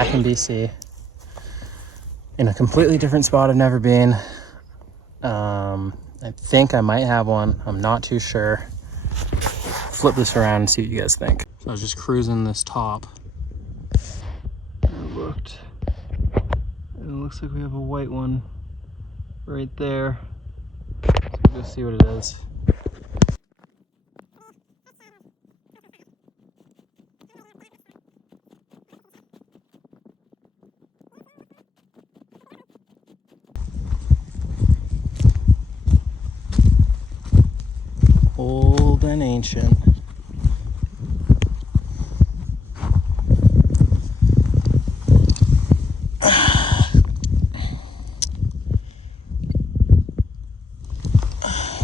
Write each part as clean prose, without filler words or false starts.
back in BC in a completely different spot I've never been. I think I might have one. I'm not too sure. Flip this around and see what you guys think. So I was just cruising this top. And it looks like we have a white one right there. So we'll go see what it is. Old and ancient.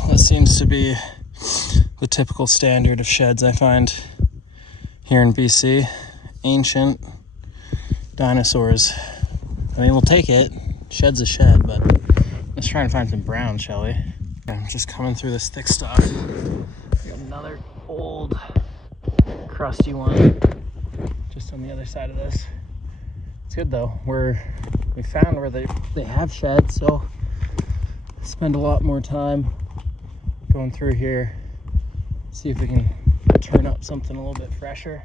That seems to be the typical standard of sheds I find here in BC. Ancient dinosaurs. I mean, we'll take it. Shed's a shed, but let's try and find some brown, shall we? I'm just coming through this thick stuff. We got another old, crusty one just on the other side of this. It's good though. We found where they have sheds, so spend a lot more time going through here. See if we can turn up something a little bit fresher.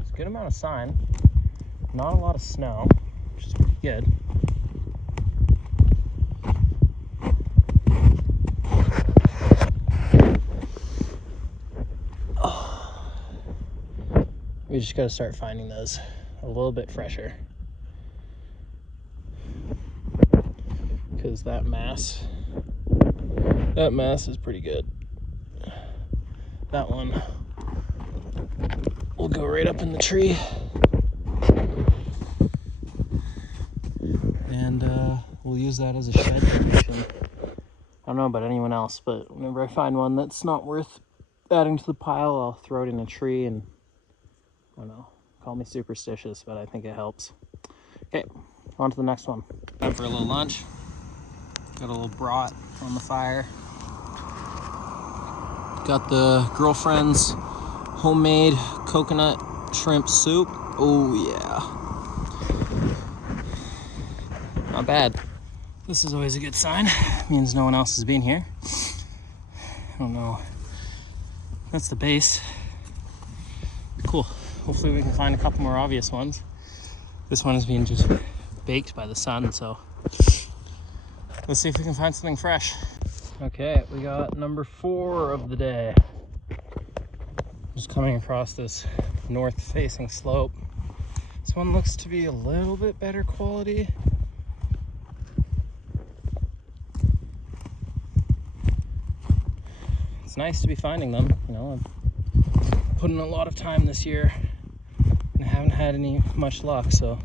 It's a good amount of sign. Not a lot of snow, which is pretty good. We just got to start finding those a little bit fresher, because that mass is pretty good. That one will go right up in the tree, and we'll use that as a shed solution. I don't know about anyone else, but whenever I find one that's not worth adding to the pile, I'll throw it in a tree. And I don't know, call me superstitious, but I think it helps. Okay, on to the next one. Time for a little lunch. Got a little brat on the fire. Got the girlfriend's homemade coconut shrimp soup. Oh yeah. Not bad. This is always a good sign. Means no one else has been here. I don't know. That's the base. Cool. Hopefully we can find a couple more obvious ones. This one is being just baked by the sun, so let's see if we can find something fresh. Okay, we got number 4 of the day. Just coming across this north-facing slope. This one looks to be a little bit better quality. It's nice to be finding them. You know, I've put in a lot of time this year and haven't had much luck, so.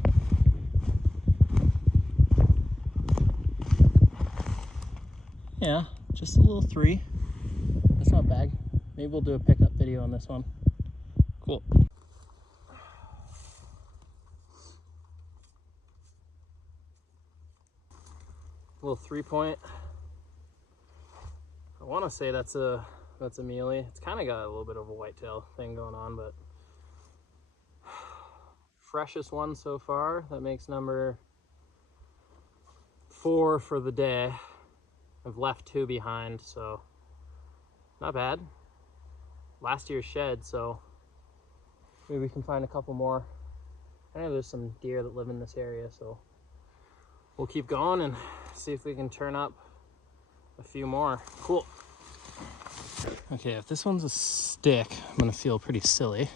Yeah, just a little 3. That's not bad. Maybe we'll do a pickup video on this one. Cool. Little 3-point. I want to say that's a mealy. It's kind of got a little bit of a whitetail thing going on, but freshest one so far. That makes number 4 for the day. I've left 2 behind, so not bad. Last year's shed, so maybe we can find a couple more. I know there's some deer that live in this area, so we'll keep going and see if we can turn up a few more. Cool. Okay, if this one's a stick, I'm gonna feel pretty silly.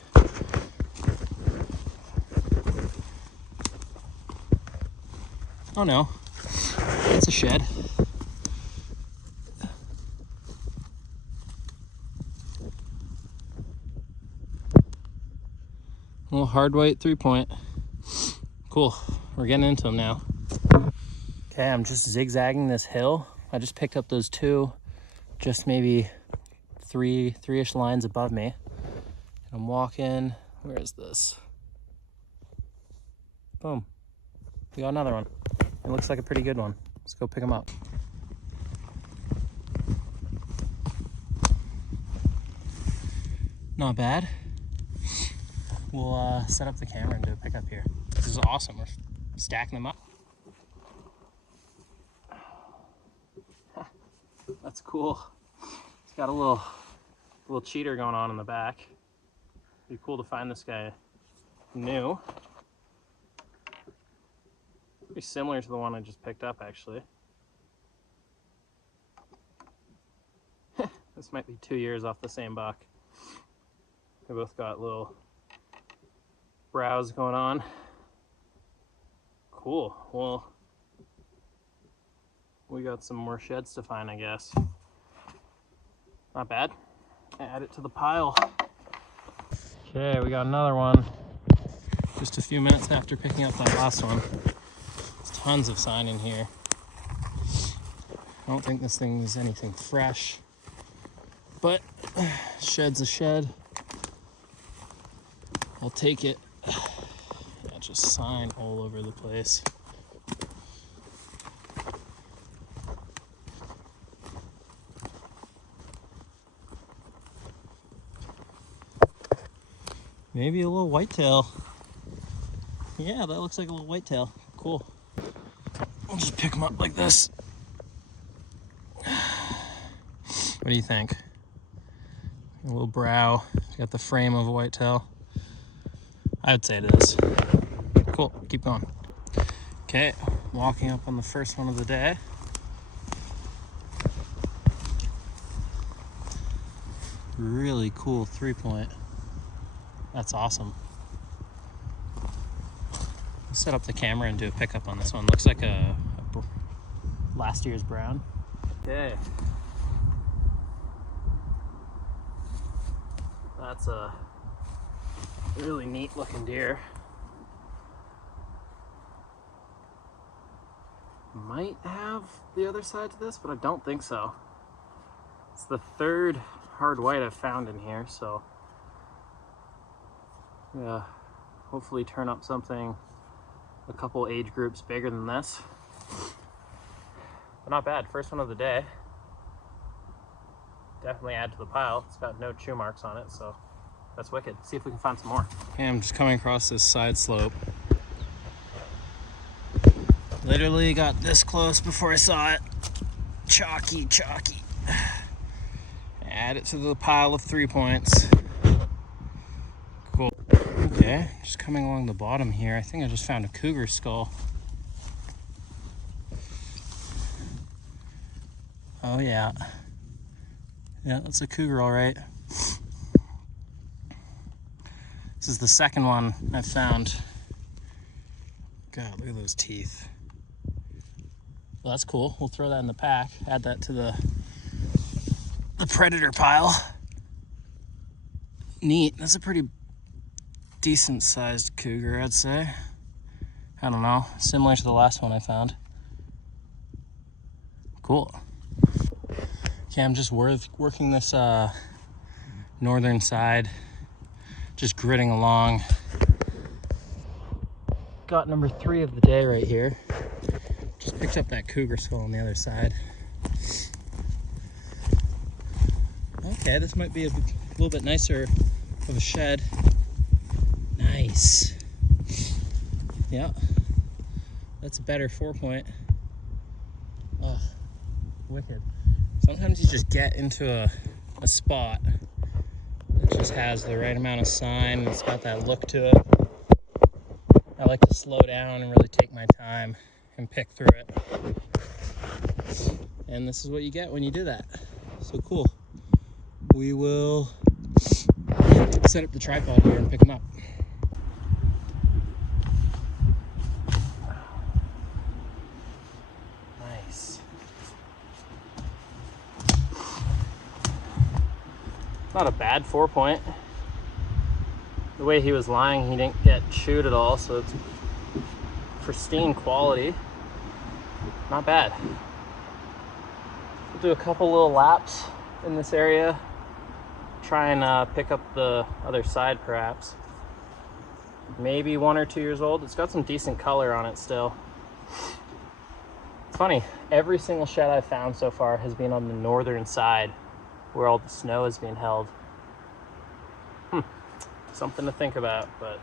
Oh no, it's a shed. A little hard white 3-point. Cool, we're getting into them now. Okay, I'm just zigzagging this hill. I just picked up those 2, just maybe three-ish lines above me. And I'm walking, where is this? Boom, we got another one. It looks like a pretty good one. Let's go pick them up. Not bad. We'll set up the camera and do a pickup here. is awesome. We're stacking them up. That's cool. It's got a little cheater going on in the back. Be cool to find this guy new. Pretty similar to the one I just picked up, actually. This might be 2 years off the same buck. They both got little brows going on. Cool. Well, we got some more sheds to find, I guess. Not bad. Add it to the pile. Okay, we got another one. Just a few minutes after picking up that last one. There's tons of sign in here. I don't think this thing is anything fresh, but shed's a shed. I'll take it. Yeah, just sign all over the place. Maybe a little whitetail. Yeah, that looks like a little whitetail. Cool. I'll just pick them up like this. What do you think? A little brow. Got the frame of a whitetail. I'd say it is. Cool. Keep going. Okay, walking up on the first one of the day. Really cool 3-point. That's awesome. I'll set up the camera and do a pickup on this one. Looks like a last year's brown. Okay. That's a really neat looking deer. Might have the other side to this, but I don't think so. It's the third hard white I've found in here, so yeah, hopefully turn up something a couple age groups bigger than this. But not bad. First one of the day. Definitely add to the pile. It's got no chew marks on it, so that's wicked. See if we can find some more. Okay, I'm just coming across this side slope. Literally got this close before I saw it. Chalky. Add it to the pile of 3-points. Cool. Okay, just coming along the bottom here. I think I just found a cougar skull. Oh yeah. Yeah, that's a cougar, all right. This is the second one I've found. God, look at those teeth. Well, that's cool. We'll throw that in the pack. Add that to the predator pile. Neat. That's a pretty decent sized cougar, I'd say. I don't know. Similar to the last one I found. Cool. Okay, I'm just working this northern side. Just gritting along. Got number 3 of the day right here. Just picked up that cougar skull on the other side. Okay, this might be a little bit nicer of a shed. Nice. Yeah, that's a better 4-point. Oh, wicked. Sometimes you just get into a spot that just has the right amount of sign. It's got that look to it. I like to slow down and really take my time and pick through it. And this is what you get when you do that. So cool. We will set up the tripod here and pick them up. Nice. Not a bad 4-point. The way he was lying, he didn't get chewed at all, so it's pristine quality. Not bad. We'll do a couple little laps in this area. Try and pick up the other side, perhaps. Maybe 1 or 2 years old. It's got some decent color on it still. It's funny, every single shed I've found so far has been on the northern side where all the snow is being held. Something to think about, but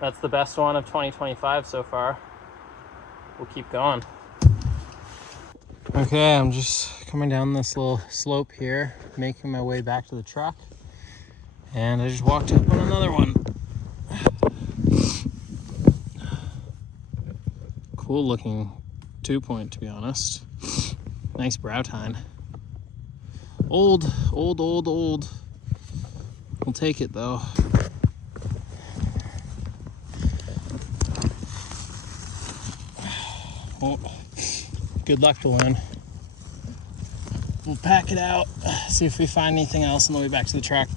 That's the best one of 2025 so far. We'll keep going. Okay, I'm just coming down this little slope here, making my way back to the truck. And I just walked up on another one. Cool looking 2-point, to be honest. Nice brow tine. Old. We'll take it though. Well, good luck to Lynn. We'll pack it out, see if we find anything else on the way back to the truck.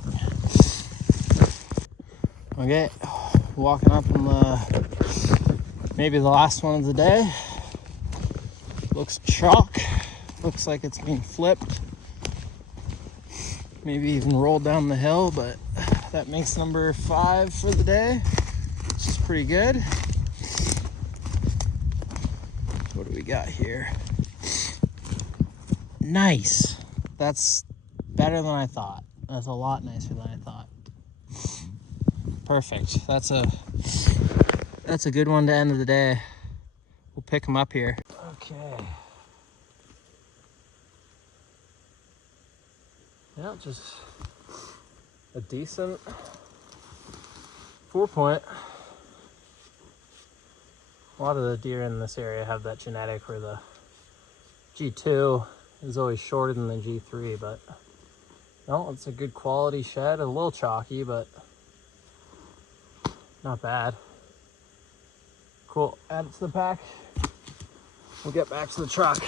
Okay, walking up on maybe the last one of the day. Looks chalk. Looks like it's being flipped. Maybe even rolled down the hill, but that makes number 5 for the day, which is pretty good. What do we got here? Nice. That's better than I thought. That's a lot nicer than I thought. Perfect. That's a good one to end of the day. We'll pick them up here. Okay. Yeah, just a decent 4-point. A lot of the deer in this area have that genetic where the G2 is always shorter than the G3, but no, it's a good quality shed. A little chalky, but not bad. Cool, add it to the pack. We'll get back to the truck.